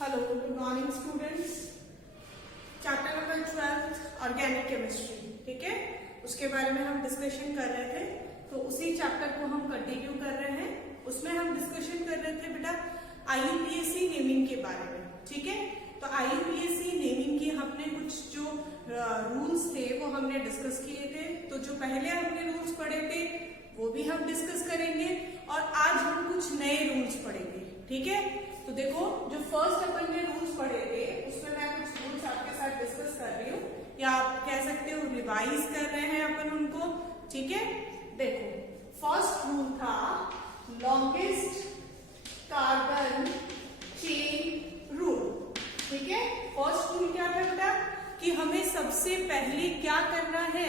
Hello, good morning students. Chapter number 12 organic chemistry, ठीक है, उसके बारे में हम डिस्कशन कर रहे थे। तो उसी चैप्टर को हम कंटिन्यू कर रहे हैं। उसमें हम डिस्कशन कर रहे थे बेटा IUPAC नेमिंग के बारे में, ठीक है। तो IUPAC नेमिंग की हमने कुछ जो रूल्स थे वो हमने डिस्कस किए थे। तो जो पहले हमने रूल्स पढ़े थे वो भी हम डिस्कस करेंगे और आज हम कुछ नए रूल्स पढ़ेंगे, ठीक है। तो देखो, जो फर्स्ट अपन ने रूल्स पढ़े थे उसमें मैं कुछ रूल्स आपके साथ डिस्कस कर रही हूँ, या आप कह सकते हो रिवाइज कर रहे हैं अपन उनको, ठीक है। देखो, फर्स्ट रूल था लॉन्गेस्ट कार्बन चेन रूल, ठीक है। फर्स्ट रूल क्या था बेटा कि हमें सबसे पहले क्या करना है,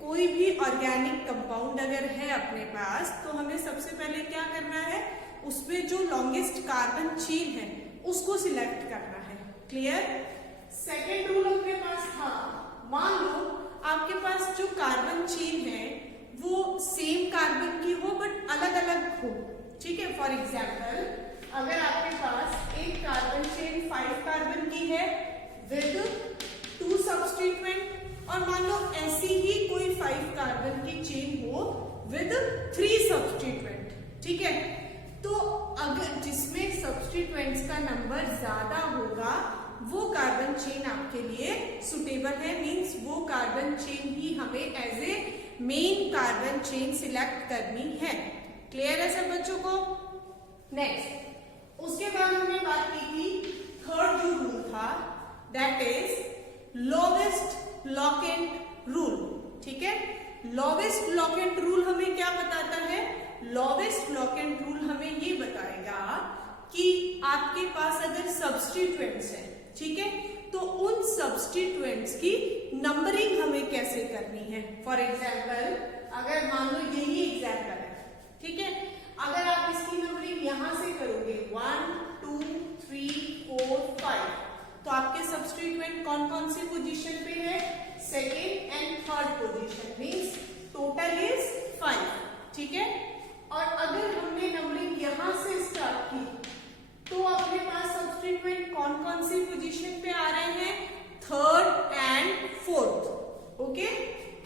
कोई भी ऑर्गेनिक कंपाउंड अगर है अपने पास तो हमें सबसे पहले क्या करना है, उसमें जो लॉन्गेस्ट कार्बन चेन है उसको सिलेक्ट करना है। क्लियर। सेकेंड रूल अपने पास था, मान लो आपके पास जो कार्बन चेन है वो सेम कार्बन की हो बट अलग अलग हो, ठीक है। फॉर एग्जाम्पल, अगर आपके पास एक कार्बन चेन 5 कार्बन की है विद 2 सब्स्टिट्यूएंट, और मान लो ऐसी ही कोई 5 कार्बन की चेन हो विद 3 सब्स्टिट्यूएंट, ठीक है। तो अगर जिसमें सब्स्टिट्यूएंट्स का नंबर ज्यादा होगा वो कार्बन चेन आपके लिए सुटेबल है, मींस वो कार्बन चेन ही हमें as a main carbon chain select करनी है। क्लियर है सब बच्चों को। नेक्स्ट, उसके बाद हमने बात की थी थर्ड जो रूल था, दैट इज लोवेस्ट लॉकेंट रूल, ठीक है। लोवेस्ट लॉकेंट रूल हमें क्या बताता है, लोवेस्ट लॉकेंट रूल हमें ये बताएगा कि आपके पास अगर सब्स्टिट्यूएंट्स है, ठीक है, तो उन सब्स्टिट्यूएंट्स की नंबरिंग हमें कैसे करनी है। फॉर एग्जाम्पल, अगर मान लो यही एग्जाम्पल है, ठीक है, अगर आप इसकी नंबरिंग यहां से करोगे 1 2 3 4 5, तो आपके सब्स्टिट्यूएंट कौन कौन सी पोजीशन पे है, second and third position, means total is 5, ठीक है। और अगर हमने नंबरिंग यहां से स्टार्ट की तो अपने पास सब्स्टिट्यूएंट कौन कौन सी पोजीशन पे आ रहे हैं, third and fourth, okay.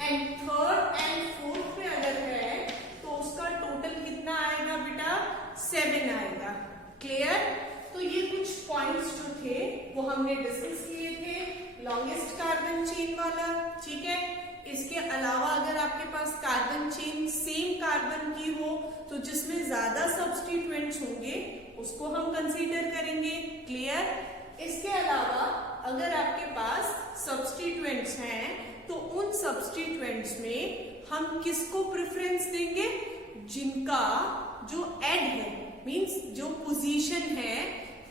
And third and fourth पे अगर है तो उसका टोटल कितना आएगा बेटा, 7 आएगा। क्लियर। तो ये कुछ पॉइंट्स जो थे वो हमने डिस्कस किए थे, लॉन्गेस्ट कार्बन चेन वाला, ठीक है। इसके अलावा अगर आपके पास कार्बन चेन सेम कार्बन की हो तो जिसमें ज्यादा सब्स्टिट्यूएंट्स होंगे उसको हम कंसीडर करेंगे। क्लियर। इसके अलावा अगर आपके पास सब्स्टिट्यूएंट्स हैं तो उन सब्स्टिट्यूएंट्स में हम किसको प्रेफरेंस देंगे, जिनका जो एड है, मींस जो पोजीशन है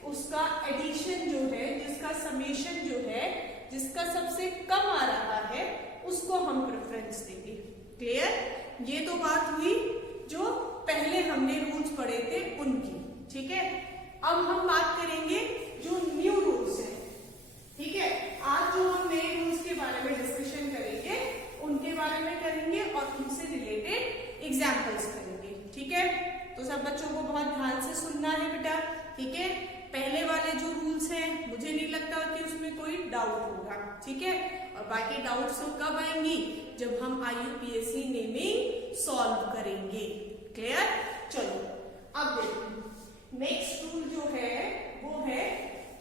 उसका एडिशन जो है, जिसका समेशन जो है, जिसका सबसे कम आ रहा है उसको हम प्रेफरेंस देंगे। क्लियर। ये तो बात हुई जो पहले हमने रूल्स पढ़े थे उनकी, ठीक है। अब हम बात करेंगे जो न्यू रूल्स हैं, ठीक है। आज जो हम नए रूल्स के बारे में डिस्कशन करेंगे उनके बारे में करेंगे और उनसे रिलेटेड एग्जाम्पल्स करेंगे, ठीक है। तो सब बच्चों को बहुत ध्यान से सुनना है बेटा, ठीक है। पहले वाले जो रूल्स हैं मुझे नहीं लगता कि उसमें कोई डाउट होगा, ठीक है। और बाकी डाउट्स तो कब आएंगी, जब हम IUPAC नेमिंग सॉल्व करेंगे। क्लियर। चलो अब देखो, नेक्स्ट रूल जो है वो है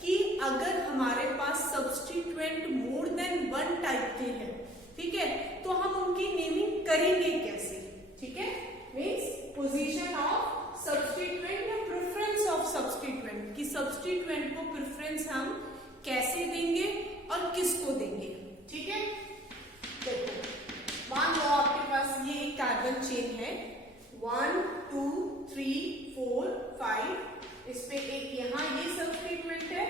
कि अगर हमारे पास सब्स्टिट्यूएंट मोर देन 1 टाइप के हैं, ठीक है, तो हम उनकी नेमिंग करेंगे कैसे, ठीक है। मीन्स पोजीशन ऑफ सब्स्टिट्यूएंट या प्रेफरेंस ऑफ सब्स्टिट्यूएंट, कि सब्स्टिट्यूएंट को प्रेफरेंस हम कैसे देंगे और किसको देंगे, ठीक है। देखो, मान लो आपके पास ये एक कार्बन चेन है 1 2 3 4 5, इस पे एक यहाँ ये सब्स्टिट्यूएंट है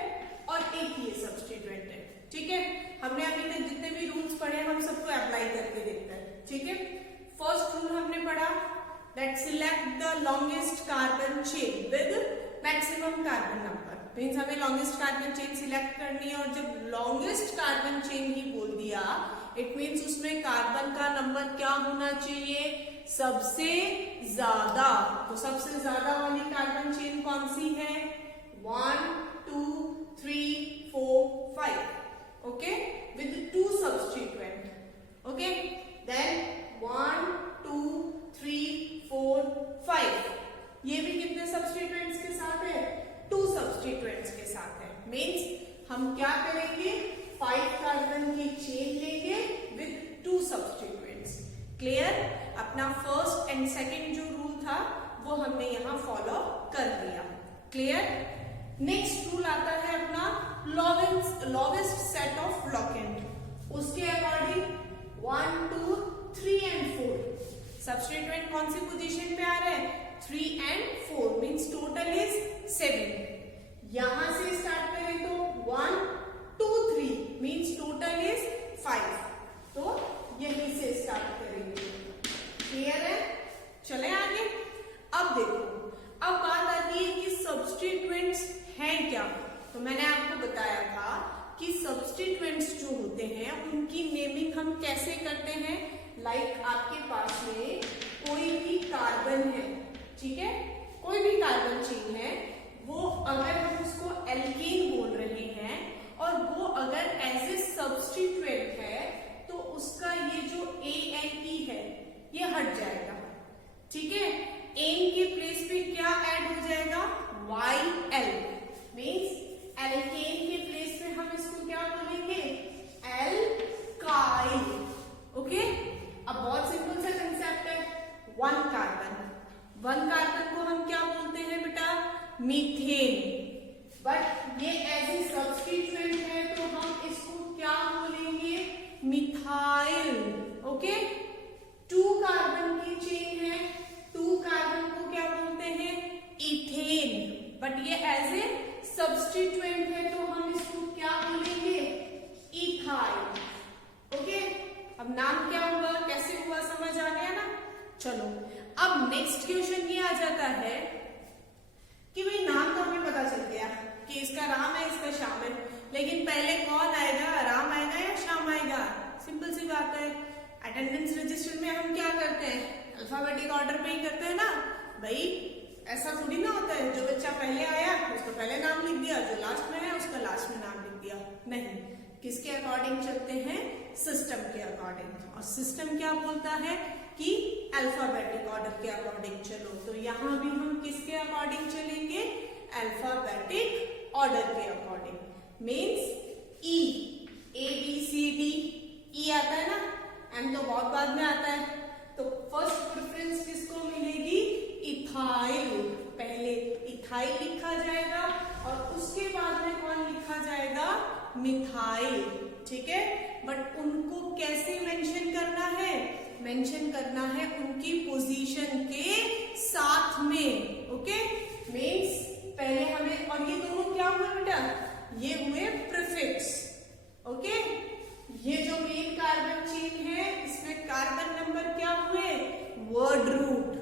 और एक ये सब्स्टिट्यूएंट है, ठीक है। हमने अभी तक जितने भी रूल्स पढ़े हम सबको अप्लाई करके देखते हैं, ठीक है। फर्स्ट रूल हमने पढ़ा that select the longest carbon chain with maximum carbon number, means हमें longest carbon chain सिलेक्ट करनी है, और जब longest carbon chain ही बोल दिया इट मीन्स उसमें कार्बन का नंबर क्या होना चाहिए, सबसे ज्यादा। तो सबसे ज्यादा वाली कार्बन चेन कौन सी है, 1 2 मीन्स हम क्या करेंगे, 5 कार्बन की चेन लेंगे विद 2 सब्स्टिट्यूएंट्स। क्लियर? अपना फर्स्ट एंड सेकेंड जो रूल था वो हमने यहाँ फॉलो कर लिया। क्लियर? नेक्स्ट रूल आता है अपना लॉगेस्ट सेट ऑफ लॉकेंट। उसके अकॉर्डिंग 1, 2, 3 एंड 4 सब्स्टिट्यूएंट कौन सी पोजीशन पे आ रहे हैं, 3 एंड 4 मीन्स टोटल इज 7। यहां से स्टार्ट करें तो 1, 2, 3 मीन्स टोटल इज 5। तो यहीं से स्टार्ट करेंगे। क्लियर है? चले आगे। अब देखो, अब बात आती है कि सब्स्टिट्यूएंट्स हैं क्या। तो मैंने आपको बताया था कि सब्स्टिट्यूएंट्स जो होते हैं उनकी नेमिंग हम कैसे करते हैं। लाइक आपके पास में कोई भी कार्बन है, ठीक है, कोई भी कार्बन चेन है, वो अगर हम उसको एल्केन बोल रहे हैं और वो अगर एज ए सब्स्टिट्यूएंट है तो उसका ये जो ANE है ये हट जाएगा। ठीक है, एन के प्लेस पे क्या ऐड हो जाएगा, YL मीन्स एल्केन के प्लेस पे हम इसको क्या बोलेंगे, एल्काइल। ओके, अब बहुत सिंपल सा कंसेप्ट है। 1 कार्बन को हम क्या बोलते हैं बेटा, मीथेन। बट ये एज ए सब्स्टिट्यूएंट है तो हम इसको क्या बोलेंगे, मिथाइल। ओके, 2 कार्बन की चेन है, 2 कार्बन को क्या बोलते हैं, इथेन। बट ये एज ए सब्स्टिट्यूएंट है तो हम इसको क्या बोलेंगे, इथाइल। ओके, अब नाम क्या हुआ, कैसे हुआ, समझ आ गया ना। चलो, अब नेक्स्ट क्वेश्चन ये आ जाता है कि भाई नाम तो हमें पता चल गया कि इसका राम है, इसका श्याम है, लेकिन पहले कौन आएगा, राम आएगा या श्याम आएगा। सिंपल सी बात है, अटेंडेंस रजिस्टर में हम क्या करते हैं, अल्फाबेटिक ऑर्डर पे ही करते हैं ना भाई। ऐसा थोड़ी ना होता है जो बच्चा पहले आया उसको पहले नाम लिख दिया, जो लास्ट में है उसका लास्ट में नाम लिख दिया। नहीं, किसके अकॉर्डिंग चलते हैं, सिस्टम के अकॉर्डिंग। और सिस्टम क्या बोलता है कि अल्फाबेटिक ऑर्डर के अकॉर्डिंग चलो। तो यहां भी हम किसके अकॉर्डिंग चलेंगे, अल्फाबेटिक ऑर्डर के अकॉर्डिंग। मीन्स ई, ABCD, ई आता है ना, एम तो बहुत बाद में आता है। तो फर्स्ट प्रेफरेंस किसको मिलेगी, इथाइल। पहले इथाइल लिखा जाएगा और उसके बाद में कौन लिखा जाएगा, मिथाइल। ठीक है, बट उनको कैसे मेंशन करना है, मेंशन करना है उनकी पोजीशन के साथ में। ओके, मीन्स पहले हमें, और ये दोनों क्या हुए बेटा, ये हुए प्रीफिक्स। ओके, ये जो मेन कार्बन चेन है इसमें कार्बन नंबर क्या हुए, word root.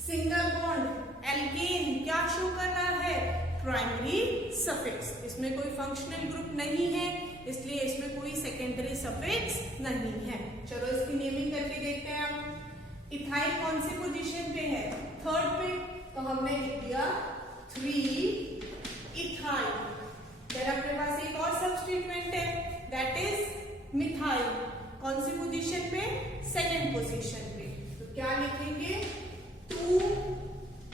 Single bond alkane क्या शो कर रहा है, प्राइमरी सफिक्स। इसमें कोई फंक्शनल ग्रुप नहीं है इसलिए इसमें कोई सेकेंडरी सफिक्स नहीं है। चलो इसकी नेमिंग करके देखते हैं हम। इथाइल कौन सी पोजीशन पे है, 3rd पे, तो हमने लिख दिया 3 इथाइल। फिर अपने पास एक और सब्स्टिट्यूएंट है दैट इज मिथाइल। कौन सी पोजीशन पे, 2nd पोजीशन पे। तो क्या लिखेंगे, 2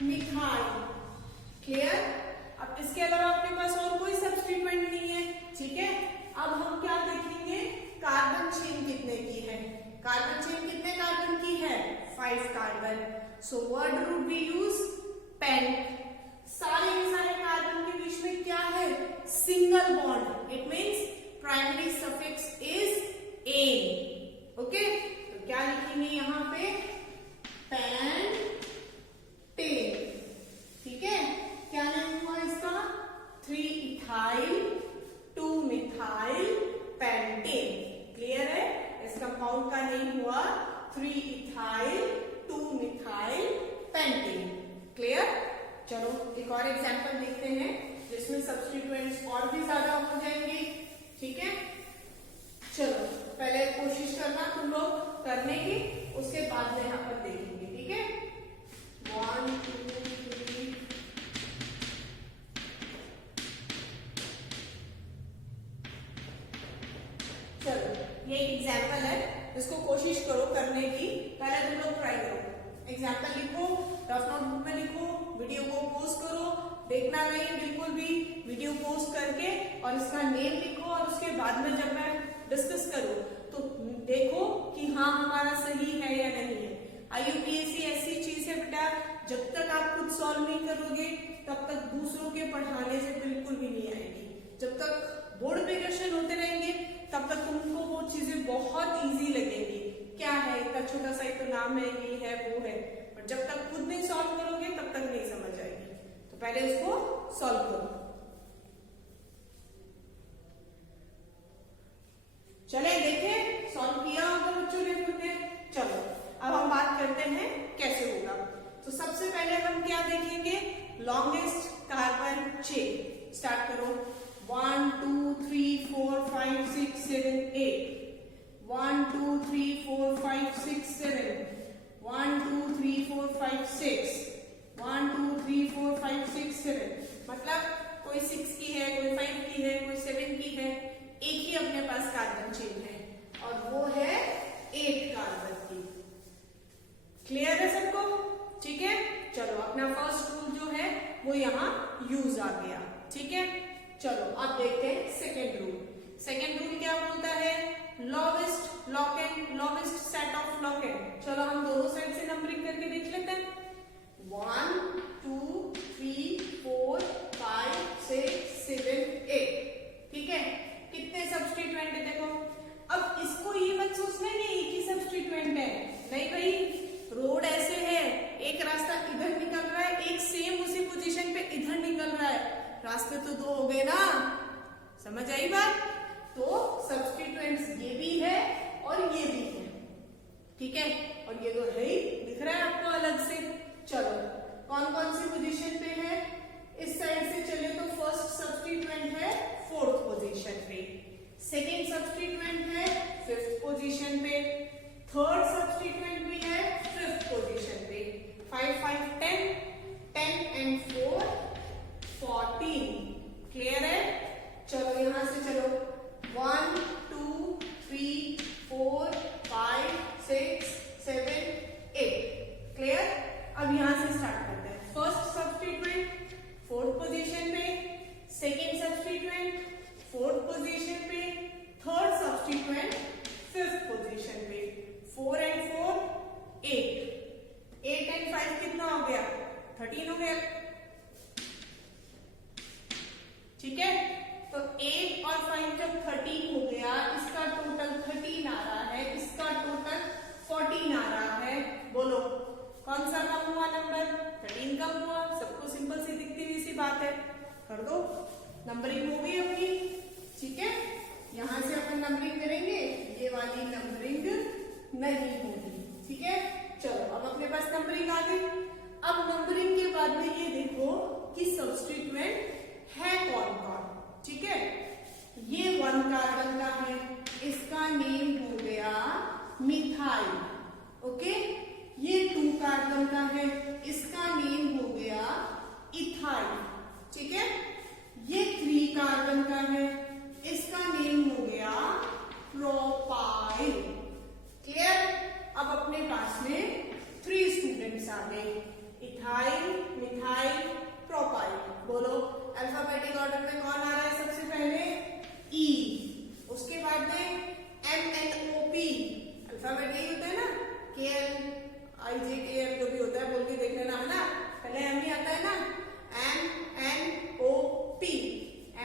मिथाइल। क्लियर? अब इसके अलावा अपने पास और कोई सब्स्टिट्यूएंट नहीं है। ठीक है, अब हम क्या देखेंगे, कार्बन चेन कितने की है। कार्बन चेन कितने कार्बन की है, 5 carbon. So word root we use pent. सारे के सारे कार्बन के बीच में क्या है, single bond. It means primary suffix is ane. Okay, तो क्या लिखेंगे यहां पे, पेंटेन। ठीक है, क्या नाम हुआ इसका, 3 इथाइल 2 मिथाइल पेंटेन। क्लियर है, इस कंपाउंड का नेम हुआ 3 इथाइल 2 मिथाइल पेंटेन। क्लियर? चलो एक और एग्जांपल देखते हैं जिसमें सब्स्टिट्यूएंट्स और भी ज्यादा हो जाएंगे। ठीक है, चलो पहले कोशिश करना तुम लोग करने की, उसके बाद में यहाँ पर देखेंगे। ठीक है, 1 2 3। चलो ये एग्जाम्पल है, इसको कोशिश करो करने की। पहले तुम लोग ट्राई करो, एग्जाम्पल लिखो, रफ नोटबुक में लिखो, वीडियो को पॉज करो, देखना नहीं बिल्कुल भी, वीडियो पोस्ट करके और इसका नेम लिखो और उसके बाद में जब मैं डिस्कस करूं तो देखो कि हाँ हमारा सही है या नहीं है। IUPAC ऐसी चीज है बेटा, जब तक आप खुद सॉल्व नहीं करोगे तब तक दूसरों के पढ़ाने से बिल्कुल भी नहीं आएगी। जब तक बोर्ड पे क्वेश्चन होते रहेंगे तब तक तुमको वो चीजें बहुत इजी लगेंगी। क्या है, इतना छोटा सा ही तो नाम है, ये है वो है, पर जब तक खुद नहीं सॉल्व करोगे तब तक नहीं समझ आएगी। तो पहले इसको सॉल्व करो। चले देखें, सॉल्व किया होगा बच्चों ने खुद ने। चलो अब हम बात करते हैं कैसे होगा। तो सबसे पहले हम क्या देखेंगे, लॉन्गेस्ट कार्बन चेन। स्टार्ट करो। 1 2 3 4 5 6 7 8 1 2 3 4 5 6 7 1 2 3 4 5 6 1 2 3 4 5 6 7। मतलब कोई 6 की है, कोई 5 की है, कोई 7 की है, एक ही अपने पास कार्बन चेन है और वो है 8 कार्बन की। क्लियर है सबको? ठीक है, चलो अपना फर्स्ट रूल जो है वो यहाँ यूज आ गया। ठीक है, चलो अब देखते हैं सेकेंड रूल। सेकेंड रूल क्या बोलता है, लॉवेस्ट लॉकेंड, लॉवेस्ट सेट ऑफ लॉकेंड। चलो हम दोनों साइड से नंबरिंग करके देख लेते हैं। 1 2 3 4 5 6 7 8। ठीक है, कितने सब्स्टिट्यूएंट है देखो। अब इसको ये मत सोचना है कि एक ही सब्स्टिट्यूएंट है, नहीं भाई, रोड ऐसे है, एक रास्ता इधर निकल रहा है, एक सेम उसी पोजीशन पे इधर निकल रहा है, रास्ते तो दो हो गए ना। समझ आई बात? तो सब्स्टिट्यूएंट्स ये भी है और ये भी है। ठीक है, और ये तो है ही, दिख रहा है आपको अलग से। चलो कौन कौन सी पोजीशन पे है, इस साइड से चले तो फर्स्ट सब्स्टिट्यूएंट है 4th पोजीशन पे, सेकेंड सब्स्टिट्यूएंट है 5th पोजीशन पे, थर्ड सब्स्टिट्यूएंट भी है 5th पोजीशन पे। 5 5 10 10 and 4 14। क्लियर है? चलो यहां से चलो 1 2 3 4 5 6 7 8। क्लियर? अब यहां से स्टार्ट करते हैं। फर्स्ट सब्स्टिट्यूएंट 4th पोजीशन पे, सेकेंड सब्स्टिट्यूएंट 4th पोजीशन पे, थर्ड सब्स्टिट्यूएंट 5th पोजीशन पे। 4 and 4 8 8 and 5 कितना हो गया, 13 हो गया। ठीक है, तो 8 और 5 जब 13 हो गया, इसका टोटल 13 आ रहा है, इसका टोटल 14 आ रहा है। बोलो कौन सा कम हुआ नंबर, 13 कम हुआ। सबको सिंपल सी दिखती हुई सी बात है, कर दो। नंबरिंग हो गई अपनी। ठीक है, यहां से अपन नंबरिंग करेंगे, ये वाली नंबरिंग नहीं होगी। ठीक है, चलो अब अपने पास नंबरिंग आ गई। अब नंबरिंग के बाद में ये देखो कि सब्स्टिट्यूएंट है कौन कौन। ठीक है, ये 1 कार्बन का है, इसका नेम हो गया मिथाइल। ओके, ये 2 कार्बन का है, इसका नेम हो गया इथाइल। ठीक है, ये 3 कार्बन का है, इसका नेम हो गया प्रोपाइल। क्लियर? अब अपने पास में 3 स्टूडेंट्स आ गए, इथाइल, मिथाइल, प्रोपाइल। बोलो अल्फाबेटिक ऑर्डर में कौन आ रहा है सबसे पहले, ई, उसके बाद में MNOP। अल्फाबेट यही होता है ना, KL IJKL जो भी होता है बोल के देख लेना है ना, पहले M ही आता है ना, MNOP।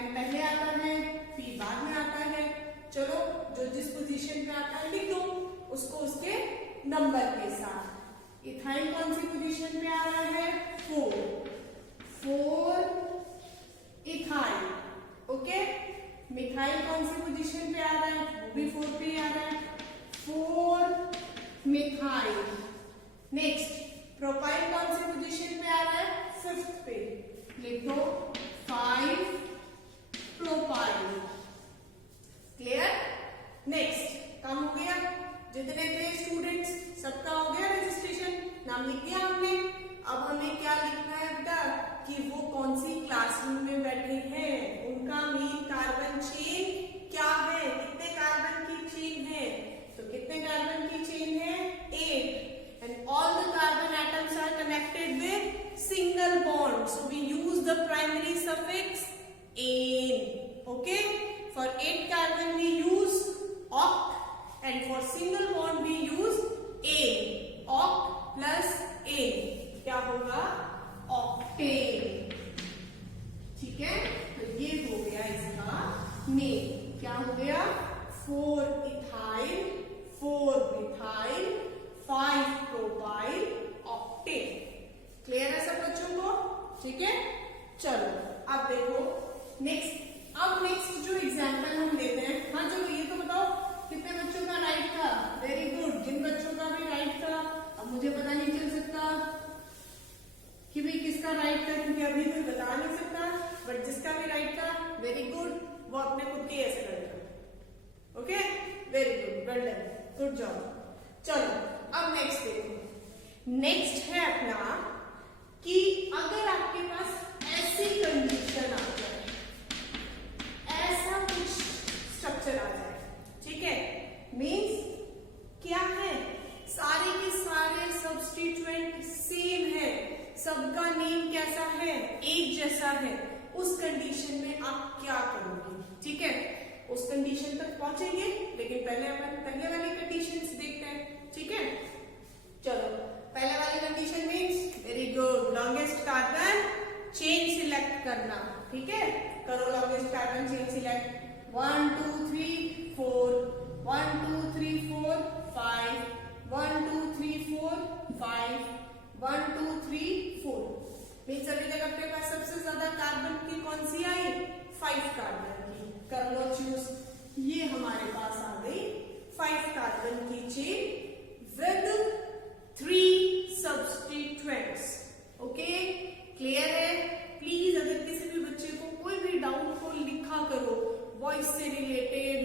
M पहले आता है, P बाद में आता है। चलो जो जिस पोजीशन पे आता है लिख दो उसको उसके नंबर के साथ। इथाइल कौन सी पोजीशन पे आ रहा है, 4 इथाइल। ओके, मिथाइल कौन सी पोजीशन पे आ रहा है, वो भी 4 पे आ रहा है, 4 मिथाइल। नेक्स्ट प्रोपाइल कौन सी पोजीशन पे आ रहा है, 5th पे, लिख दो 5 प्रोपाइल। क्लियर? नेक्स्ट काम हो गया, जितने थे स्टूडेंट्स सबका हो गया रजिस्ट्रेशन, नाम लिख दिया हमने। अब हमें क्या लिखना है बेटा कि वो कौन सी क्लासरूम में बैठे हैं, उनका मेन कार्बन चेन क्या है, कितने कार्बन की चेन है। तो कितने कार्बन की चेन है, 8, and all the carbon atoms are connected with single bond, so we use the में क्या हो गया 4 ethyl 4 methyl 5 propyl octane. Clear है सब बच्चों को? ठीक है, चलो अब देखो नेक्स्ट। अब नेक्स्ट जो एग्जाम्पल हम लेते हैं, हाँ चलो ये तो बताओ कितने बच्चों का राइट था? वेरी गुड, जिन बच्चों का भी राइट था। अब मुझे पता नहीं चल सकता कि भाई किसका राइट था, क्योंकि अभी कोई बता नहीं सकता, बट जिसका भी राइट था वेरी गुड, वो अपने खुद के ऐसे करेगा। Okay, very good, well done, good job. चलो अब नेक्स्ट देखो। नेक्स्ट है अपना कि अगर आपके पास ऐसी कंडीशन आ जाए, ऐसा कुछ स्ट्रक्चर आ जाए, ठीक है, मीन्स क्या है, सारे के सारे सब्स्टिट्यूएंट सेम है, सबका नेम कैसा है, एक जैसा है, उस कंडीशन में आप क्या करोगे? ठीक है, उस कंडीशन तक पहुंचेंगे, लेकिन पहले अपन पहले वाली कंडीशंस देखते हैं। ठीक है, चलो पहले वाली condition means very good, longest carbon chain select करना। ठीक है, करो longest carbon chain select. 1 2 3 4 1 2 3 4 5 1 2 3 4 5 1 2 3 4 means अभी तक अपने पास सबसे ज्यादा कार्बन की कौन सी आई? 5 कार्बन की। कर लो चूज, ये हमारे पास आ गई 5 कार्बन की chain with 3 substituents. Okay, clear है? प्लीज अगर किसी भी बच्चे को कोई भी डाउट हो लिखा करो, वॉइस से रिलेटेड,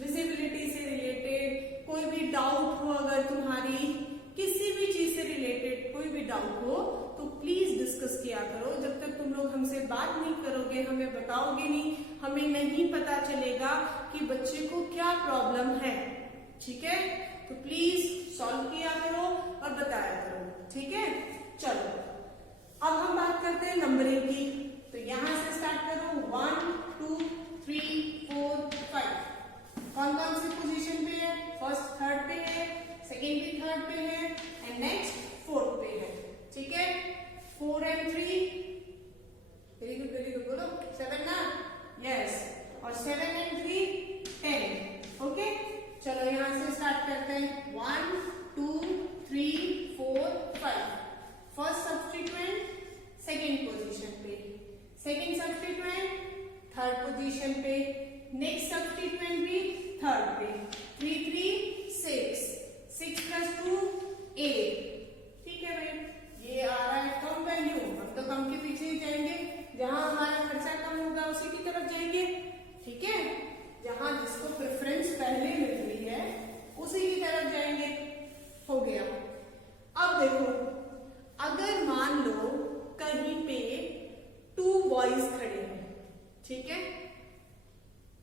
विजिबिलिटी से रिलेटेड, कोई भी डाउट हो, अगर तुम्हारी किसी भी चीज से रिलेटेड कोई भी डाउट हो तो प्लीज डिस्कस किया करो। जब तक तुम लोग हमसे बात नहीं करोगे, हमें बताओगे नहीं, हमें नहीं पता चलेगा कि बच्चे को क्या प्रॉब्लम है। ठीक है, तो प्लीज सॉल्व किया करो और बताया करो। ठीक है, चलो अब हम बात करते हैं नंबरिंग की। तो यहां से स्टार्ट करो, 1 2 3 4 5। कौन कौन सी पोजीशन पे है? फर्स्ट थर्ड पे है, सेकेंड भी थर्ड पे है, एंड नेक्स्ट फोर्थ पे है। ठीक है, 4 and 3 वेरी गुड बोलो 7 ना? यस, और 7 and 3 10। ओके, चलो यहां से स्टार्ट करते हैं। 1 2 3 4 5। फर्स्ट सब्स्टिट्यूएंट सेकेंड पोजीशन पे, सेकेंड सब्स्टिट्यूएंट थर्ड पोजीशन पे, नेक्स्ट सब्स्टिट्यूएंट भी थर्ड पे। 3 3 6 6 + 2 8। ठीक है भाई, ये आ रहा है कम वैल्यू, हम तो कम के पीछे ही जाएंगे, जहां हमारा खर्चा कम होगा उसी की तरफ जाएंगे। ठीक है, जहां जिसको प्रेफरेंस पहले मिल रही है उसी की तरफ जाएंगे। हो गया। अब देखो, अगर मान लो कहीं पे 2 बॉयज खड़े हैं, ठीक है,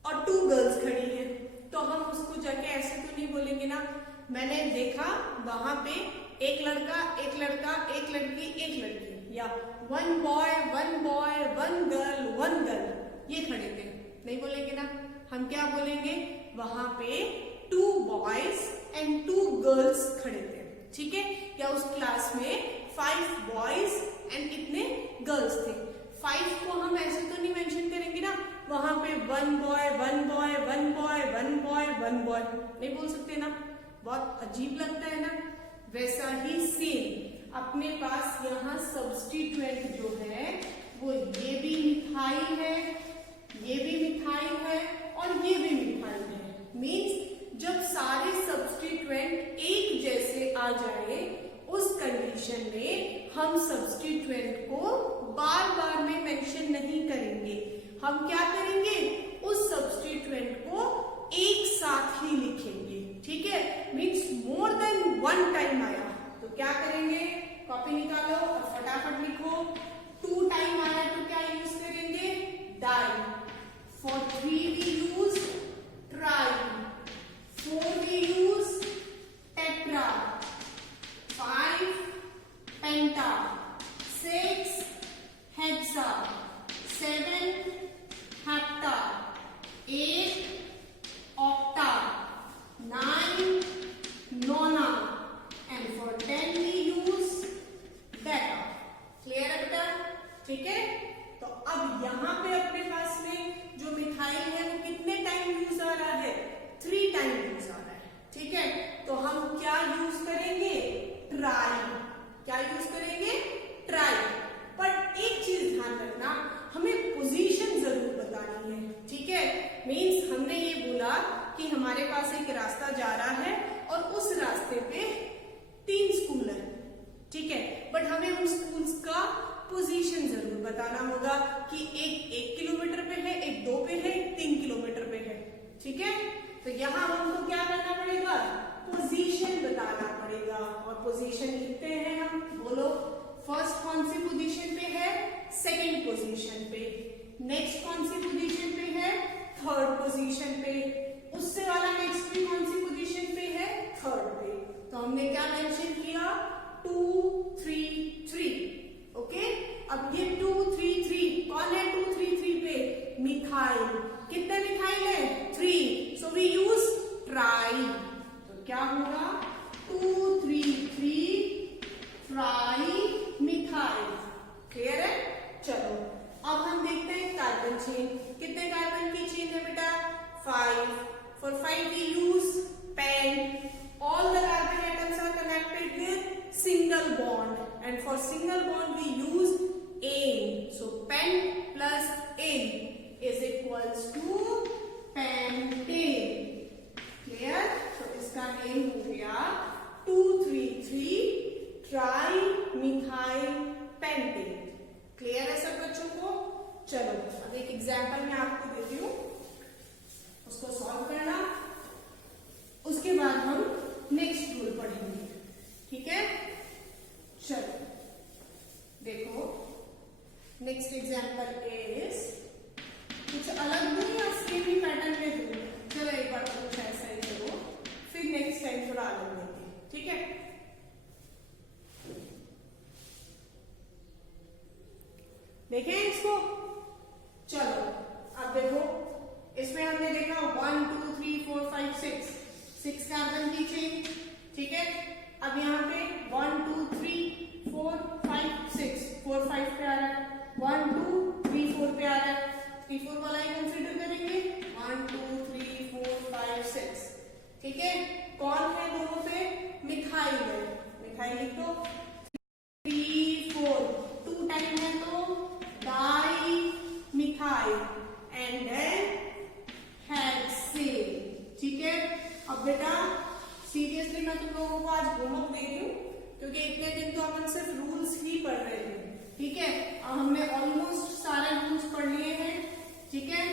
और 2 गर्ल्स खड़ी हैं, तो हम उसको जाके ऐसे तो नहीं बोलेंगे ना, मैंने देखा वहां पे एक लड़का एक लड़का एक लड़की एक लड़की, या 1 बॉय 1 बॉय 1 गर्ल 1 गर्ल, ये खड़े थे, नहीं बोलेंगे ना। हम क्या बोलेंगे, वहां पे 2 बॉयज एंड 2 गर्ल्स खड़े थे। ठीक है, या उस क्लास में 5 बॉयज एंड कितने गर्ल्स थे। 5 को हम ऐसे तो नहीं मेंशन करेंगे ना, वहां पे 1 boy 1 boy 1 boy 1 boy 1 boy नहीं बोल सकते ना, बहुत अजीब लगता है ना। वैसा ही सेम अपने पास यहाँ सब्स्टिट्यूएंट जो है वो ये भी मिथाइल है, ये भी मिथाइल है और ये भी मिथाइल है। मीन्स जब सारे सब्स्टिट्यूएंट एक जैसे आ जाए उस कंडीशन में हम सब्स्टिट्यूएंट को बार बार में मेंशन नहीं करेंगे। हम क्या करेंगे, उस सब्स्टिट्यूएंट को एक साथ ही लिखेंगे। ठीक है, मीन्स मोर देन 1 टाइम आया तो क्या करेंगे, कॉपी निकालो और फटाफट लिखो। 2 टाइम आया तो क्या यूज करेंगे, die. For 3 we use tri, 4 we use tetra, 5 penta, 6 hexa, 7 hepta, 8 octa, 9 nona, and for 10 we use deca. Clear है बेटा? ठीक है, तो अब यहाँ पे अपने पास में जो मिथाइल है वो कितनी कि हमारे पास एक रास्ता जा रहा है और उस रास्ते पे 3 स्कूल है, ठीक है, बट हमें उन स्कूल्स का पोजीशन जरूर बताना होगा कि एक 1 किलोमीटर पे है, एक 2 पे है, एक 3 किलोमीटर पे है, ठीक है। तो यहाँ हमको क्या करना पड़ेगा, पोजीशन बताना पड़ेगा। और पोजीशन लिखते हैं हम, बोलो फर्स्ट कौन सी पोजीशन पे है, सेकंड पोजीशन पे, नेक्स्ट कौन सी पोजीशन पे है, थर्ड पोजीशन पे, उससे वाला नेक्स्ट भी कौन सी पोजीशन पे है, थर्ड पे। तो हमने क्या मेंशन किया, 2 3 3, ओके। अब ये 2 3 3 कौन है, 2 3 3 पे मिथाइल, कितने मिथाइल है, 3, सो वी यूज ट्राई। तो क्या होगा, 2 3 3 ट्राई मिथाइल, क्लियर है। चलो अब हम देखते हैं कार्बन चेन, कितने कार्बन की चेन है बेटा, 5। For 5 we use pent, all the carbon atoms are connected with single bond, and for single bond we use ane, so pen plus ane is equals to pentane, clear। so इसका name हो गया 2,3,3 trimethyl pentane, clear है सब बच्चों को। चलो अब एक एग्जांपल मैं आपको देती हूँ, उसको सॉल्व करना, उसके बाद हम नेक्स्ट रूल पढ़ेंगे, ठीक है। चलो देखो नेक्स्ट एग्जांपल इज, कुछ अलग नहीं या सेम ही पैटर्न में दूं, चलो एक बार कुछ ऐसा ही करो, फिर नेक्स्ट टाइम थोड़ा अलग देंगे, ठीक है। देखें इसको, चलो अब देखो, इसमें हमने देखा 1 2 3 4 5 6 कार्बन की चेन, ठीक है। अब यहाँ पे 1 2 3 4 5 6 4 5 पे आ रहा है, 1 2 3 4 पे आ रहा है, 3 4 वाला ही कंसीडर करेंगे, 1 2 3 4 5 6, ठीक है। कौन है दोनों पे, मिथाइल है, मिथाइल लिख दो, 3 4 2 टाइम है तो dimethyl and then hexane, ठीक है। अब बेटा सीरियसली मैं तुम लोगों को आज होमवर्क दे रही हूँ, क्योंकि इतने दिन तो अपन सिर्फ रूल्स ही पढ़ रहे थे, ठीक है। अब हमने ऑलमोस्ट सारे रूल्स पढ़ लिए हैं, ठीक है।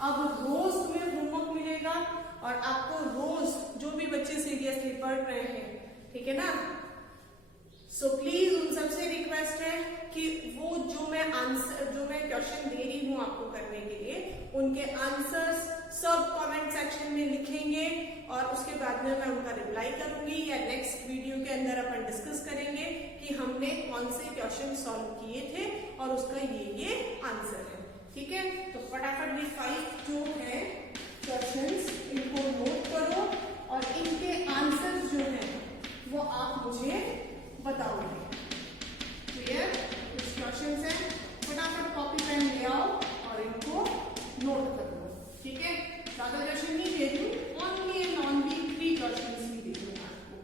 अब रोज तुम्हें होमवर्क मिलेगा और आपको रोज जो भी बच्चे सीरियसली पढ़ रहे हैं, ठीक है ना, सो प्लीज उन सबसे रिक्वेस्ट है कि वो जो मैं क्वेश्चन दे रही हूँ आपको करने के लिए, उनके आंसर्स सब कमेंट सेक्शन में लिखेंगे और उसके बाद में मैं उनका रिप्लाई करूंगी, या नेक्स्ट वीडियो के अंदर अपन डिस्कस करेंगे कि हमने कौन से क्वेश्चन सॉल्व किए थे और उसका ये आंसर है, ठीक है। तो फटाफट ये 5 जो है क्वेश्चंस, इनको नोट करो और इनके आंसर्स जो है वो आप मुझे बताओगे, क्लियर। कुछ क्वेश्चंस हैं, फटाफट कॉपी पेन ले आओ और इनको नोट कर लो, ठीक है। ज्यादा क्वेश्चन नहीं दे दूं, ओनली एंड ओनली 3 क्वेश्चंस ही दे दूंगा आपको,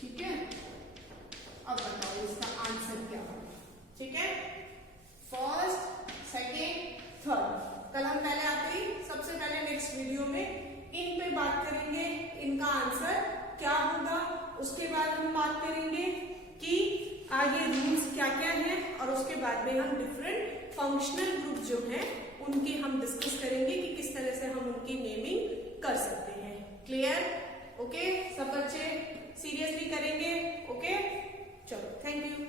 ठीक है। अब बताओ इसका आंसर क्या होगा, ठीक है। फर्स्ट सेकेंड थर्ड, कल हम पहले आते ही सबसे पहले नेक्स्ट वीडियो में इन पे बात करेंगे, इनका आंसर क्या होगा। उसके बाद हम बात करेंगे कि आगे रूल्स क्या क्या हैं, और उसके बाद में हम डिफरेंट फंक्शनल ग्रुप जो हैं उनकी हम डिस्कस करेंगे कि किस तरह से हम उनकी नेमिंग कर सकते हैं, क्लियर। ओके सब बच्चे सीरियसली करेंगे, ओके। चलो थैंक यू।